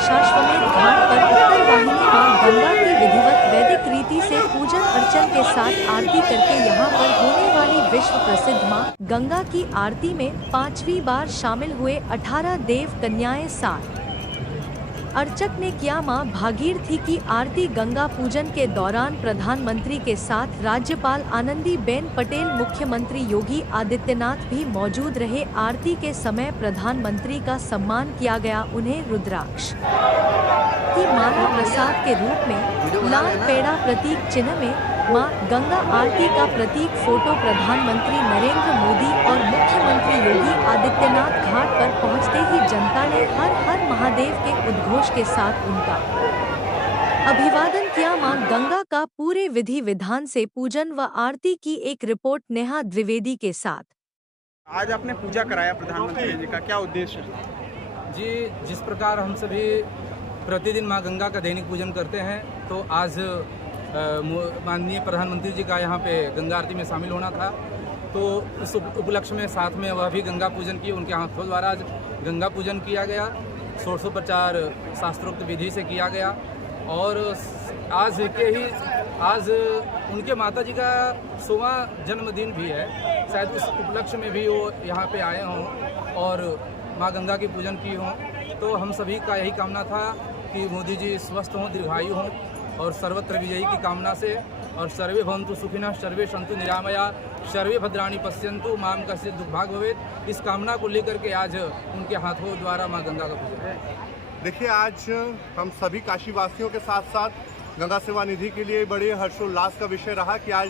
दशाश्वमेध घाट पर उत्तर वाहिनी मां गंगा की विधिवत वैदिक रीति से पूजन अर्चन के साथ आरती करके यहां पर होने वाली विश्व प्रसिद्ध मां गंगा की आरती में 5वीं बार शामिल हुए 18 देव कन्याएं साथ अर्चक ने किया मां भागीरथी की आरती। गंगा पूजन के दौरान प्रधानमंत्री के साथ राज्यपाल आनंदीबेन पटेल, मुख्यमंत्री योगी आदित्यनाथ भी मौजूद रहे। आरती के समय प्रधानमंत्री का सम्मान किया गया। उन्हें रुद्राक्ष की माला प्रसाद के रूप में लाल पेड़ा प्रतीक चिन्ह में मां गंगा आरती का प्रतीक फोटो प्रधानमंत्री नरेंद्र मोदी और मुख्यमंत्री योगी आदित्यनाथ घाट पर पहुंचते ही जनता ने हर हर महादेव के उद्घोष के साथ उनका अभिवादन किया। मां गंगा का पूरे विधि विधान से पूजन व आरती की एक रिपोर्ट नेहा द्विवेदी के साथ। आज आपने पूजा कराया प्रधानमंत्री जी का, क्या उद्देश्य है? जी, जिस प्रकार हम सभी प्रतिदिन मां गंगा का दैनिक पूजन करते हैं, तो आज माननीय प्रधानमंत्री जी का यहाँ पे गंगा आरती में शामिल होना था, तो इस उपलक्ष्य में साथ में वह भी गंगा पूजन की। उनके हाथों द्वारा आज गंगा पूजन किया गया, षोडशोपचार शास्त्रोक्त विधि से किया गया। और आज उनके माता जी का 100वां जन्मदिन भी है, शायद उस उपलक्ष्य में भी वो यहाँ पे आए हों और माँ गंगा की पूजन की हों। तो हम सभी का यही कामना था कि मोदी जी स्वस्थ हों, दीर्घायु हों और सर्वत्र विजयी की कामना से, और सर्वे भवन्तु सुखिनः, सर्वे सन्तु निरामया, सर्वे भद्राणि पश्यन्तु मां कश्चित् दुर्भाग् भवेत्, इस कामना को लेकर के आज उनके हाथों द्वारा मां गंगा का पूजन है। देखिए, आज हम सभी काशीवासियों के साथ साथ गंगा सेवा निधि के लिए बड़े हर्षोल्लास का विषय रहा कि आज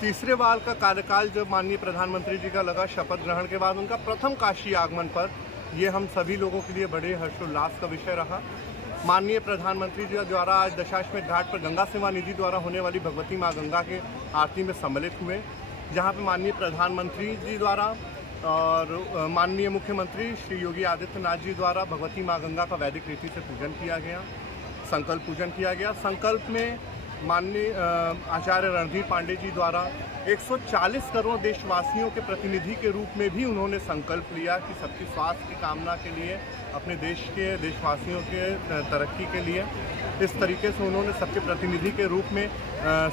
तीसरे बार का कार्यकाल जब माननीय प्रधानमंत्री जी का लगा शपथ ग्रहण के बाद उनका प्रथम काशी आगमन पर, ये हम सभी लोगों के लिए बड़े हर्षोल्लास का विषय रहा। माननीय प्रधानमंत्री जी द्वारा आज दशाश्वमेध घाट पर गंगा सेवा निधि द्वारा होने वाली भगवती मां गंगा के आरती में सम्मिलित हुए, जहां पर माननीय प्रधानमंत्री जी द्वारा और माननीय मुख्यमंत्री श्री योगी आदित्यनाथ जी द्वारा भगवती मां गंगा का वैदिक रीति से पूजन किया गया, संकल्प पूजन किया गया। संकल्प में माननीय आचार्य रणधीर पांडे जी द्वारा 140 करोड़ देशवासियों के प्रतिनिधि के रूप में भी उन्होंने संकल्प लिया कि सबकी स्वास्थ्य की कामना के लिए, अपने देश के देशवासियों के तरक्की के लिए, इस तरीके से उन्होंने सबके प्रतिनिधि के रूप में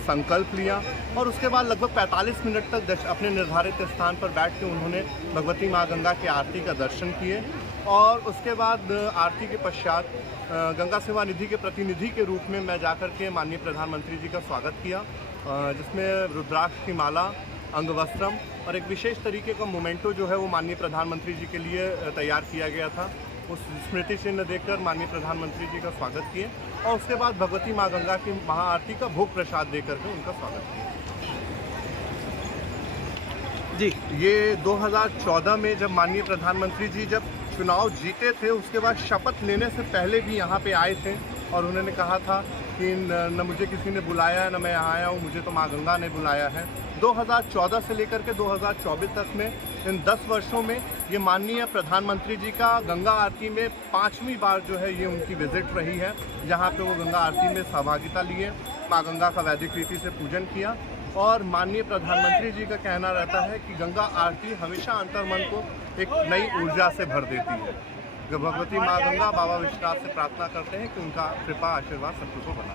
संकल्प लिया। और उसके बाद लगभग 45 मिनट तक अपने निर्धारित स्थान पर बैठ के उन्होंने भगवती मां गंगा की आरती का दर्शन किए। और उसके बाद आरती के पश्चात गंगा सेवा निधि के प्रतिनिधि के रूप में मैं जाकर के माननीय प्रधानमंत्री जी का स्वागत किया, जिसमें रुद्राक्ष की माला, अंगवस्त्रम और एक विशेष तरीके का मोमेंटो जो है वो माननीय प्रधानमंत्री जी के लिए तैयार किया गया था। उस स्मृति चिन्ह देकर माननीय प्रधानमंत्री जी का स्वागत किए और उसके बाद भगवती मां गंगा की महाआरती का भोग प्रसाद देकर के उनका स्वागत किया। जी, ये 2014 में जब माननीय प्रधानमंत्री जी जब चुनाव जीते थे, उसके बाद शपथ लेने से पहले भी यहाँ पे आए थे और उन्होंने कहा था कि न मुझे किसी ने बुलाया, न मैं यहाँ आया हूँ, मुझे तो माँ गंगा ने बुलाया है। 2014 से लेकर के 2024 तक में, इन 10 वर्षों में ये माननीय प्रधानमंत्री जी का गंगा आरती में 5वीं बार जो है ये उनकी विजिट रही है, जहाँ पे वो गंगा आरती में सहभागिता लिए, माँ गंगा का वैदिक रीति से पूजन किया। और माननीय प्रधानमंत्री जी का कहना रहता है कि गंगा आरती हमेशा अंतर्मन को एक नई ऊर्जा से भर देती है। भगवती माँ गंगा बाबा विश्वनाथ से प्रार्थना करते हैं कि उनका कृपा आशीर्वाद सबको बना।